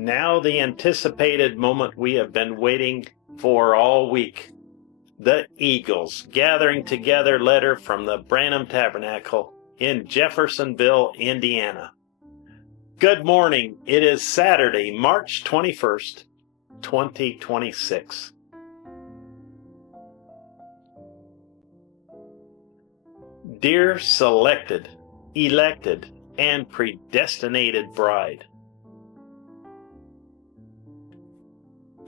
Now the anticipated moment we have been waiting for all week. The Eagles gathering together letter from the Branham Tabernacle in Jeffersonville, Indiana. Good morning. It is Saturday, March 21st, 2026. Dear selected, elected, and predestinated bride,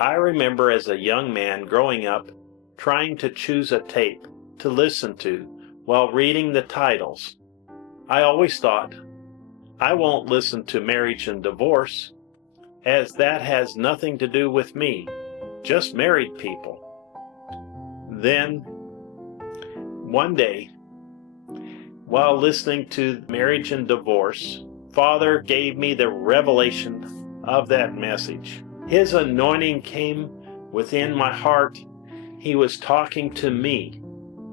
I remember as a young man growing up trying to choose a tape to listen to while reading the titles. I always thought, I won't listen to marriage and divorce, as that has nothing to do with me, just married people. Then, one day, while listening to marriage and divorce, Father gave me the revelation of that message. His anointing came within my heart. He was talking to me.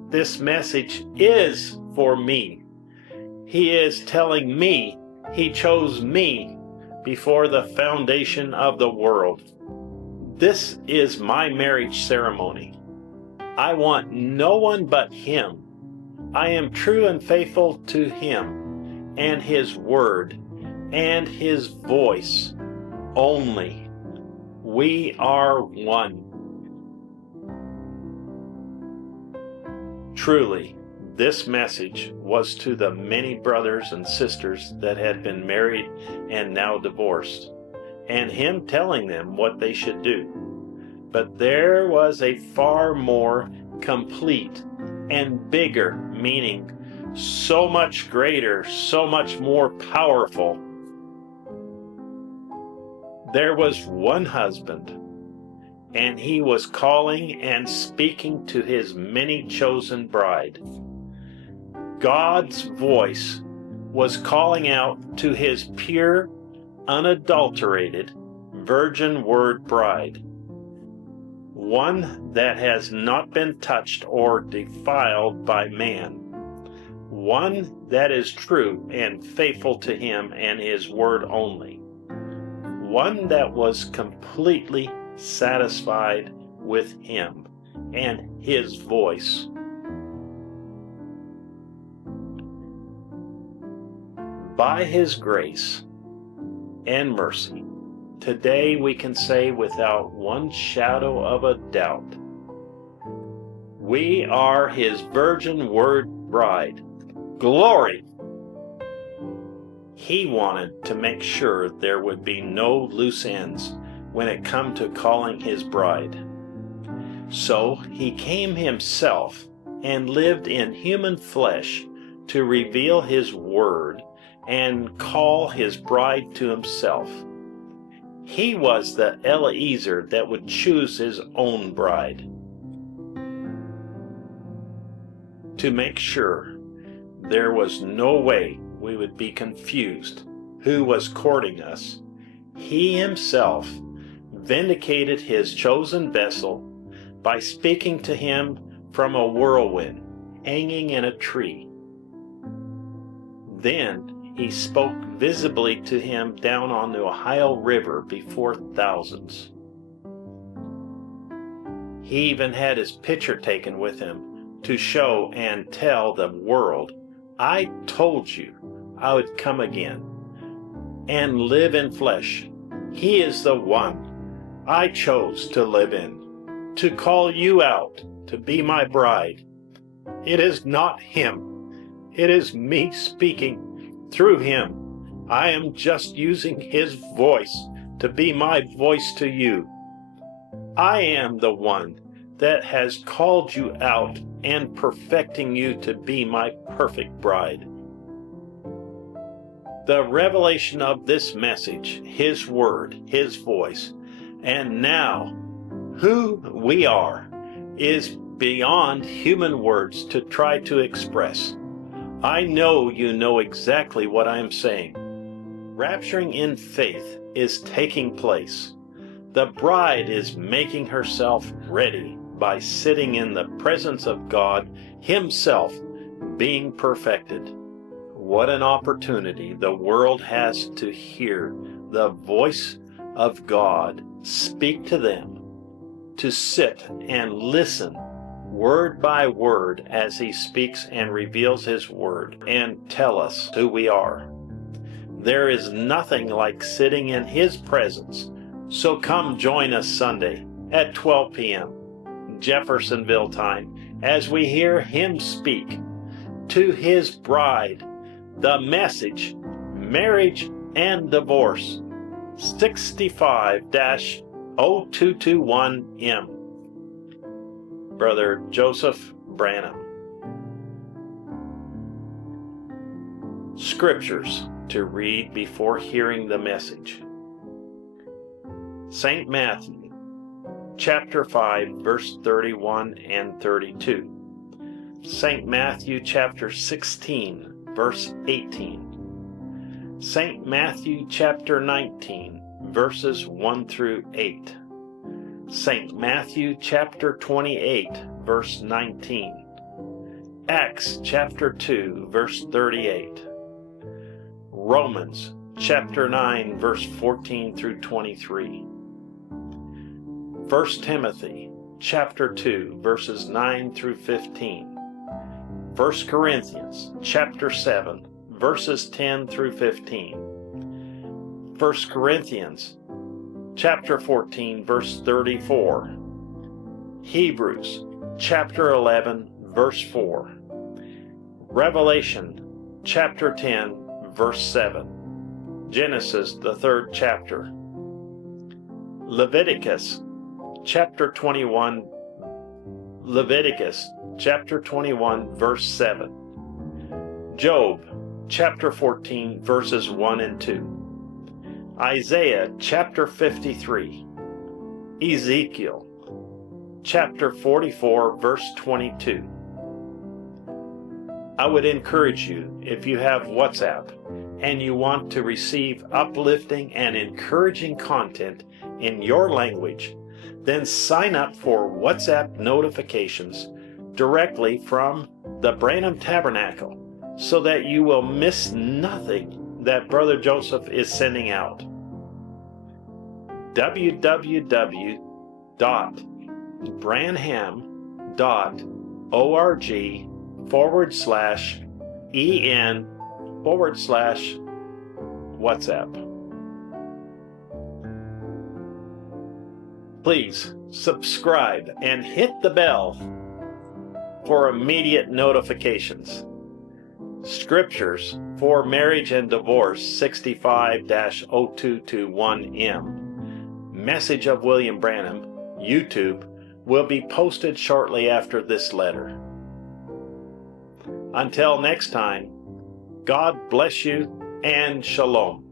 This message is for me. He is telling me He chose me before the foundation of the world. This is my marriage ceremony. I want no one but Him. I am true and faithful to Him and His Word and His voice only. We are one. Truly, this message was to the many brothers and sisters that had been married and now divorced, and Him telling them what they should do. But there was a far more complete and bigger meaning, so much greater, so much more powerful. There was one husband, and he was calling and speaking to his many chosen bride. God's voice was calling out to His pure, unadulterated, virgin word bride, one that has not been touched or defiled by man, one that is true and faithful to Him and His word only, one that was completely satisfied with Him and His voice. By His grace and mercy, today we can say without one shadow of a doubt, we are His virgin word bride. Glory! He wanted to make sure there would be no loose ends when it come to calling His bride. So He came Himself and lived in human flesh to reveal His word and call His bride to Himself. He was the Eliezer that would choose His own bride. To make sure there was no way we would be confused who was courting us, He Himself vindicated His chosen vessel by speaking to him from a whirlwind hanging in a tree. Then He spoke visibly to him down on the Ohio River before thousands. He even had his picture taken with him to show and tell the world, I told you I would come again and live in flesh. He is the one I chose to live in, to call you out to be my bride. It is not Him. It is me speaking through Him. I am just using His voice to be my voice to you. I am the one that has called you out and perfecting you to be my perfect bride. The revelation of this message, His word, His voice, and now who we are is beyond human words to try to express. I know you know exactly what I am saying. Rapturing in faith is taking place. The bride is making herself ready by sitting in the presence of God Himself, being perfected. What an opportunity the world has to hear the voice of God speak to them, to sit and listen word by word as He speaks and reveals His word and tell us who we are. There is nothing like sitting in His presence, so come join us Sunday at 12 p.m. Jeffersonville time as we hear Him speak to His bride, the message, marriage and divorce, 65-0221M. Brother Joseph Branham. Scriptures to read before hearing the message. St. Matthew, chapter 5, verse 31 and 32. St. Matthew, chapter 16, verse 18. St. Matthew, chapter 19, verses 1 through 8. St. Matthew, chapter 28, verse 19. Acts, chapter 2, verse 38. Romans, chapter 9, verse 14 through 23. 1 Timothy, chapter 2, verses 9 through 15. 1 Corinthians, chapter 7, verses 10 through 15. 1 Corinthians, chapter 14, verse 34. Hebrews, chapter 11, verse 4. Revelation, chapter 10, verse 7. Genesis, the 3rd chapter. Leviticus, chapter 21. Leviticus, chapter 21, verse 7. Job, chapter 14, verses 1 and 2. Isaiah, chapter 53. Ezekiel, chapter 44, verse 22. I would encourage you, if you have WhatsApp and you want to receive uplifting and encouraging content in your language, then sign up for WhatsApp notifications directly from the Branham Tabernacle so that you will miss nothing that Brother Joseph is sending out. www.branham.org/en/WhatsApp. Please subscribe and hit the bell for immediate notifications. Scriptures for Marriage and Divorce, 65-0221M. Message of William Branham, YouTube, will be posted shortly after this letter. Until next time, God bless you and shalom.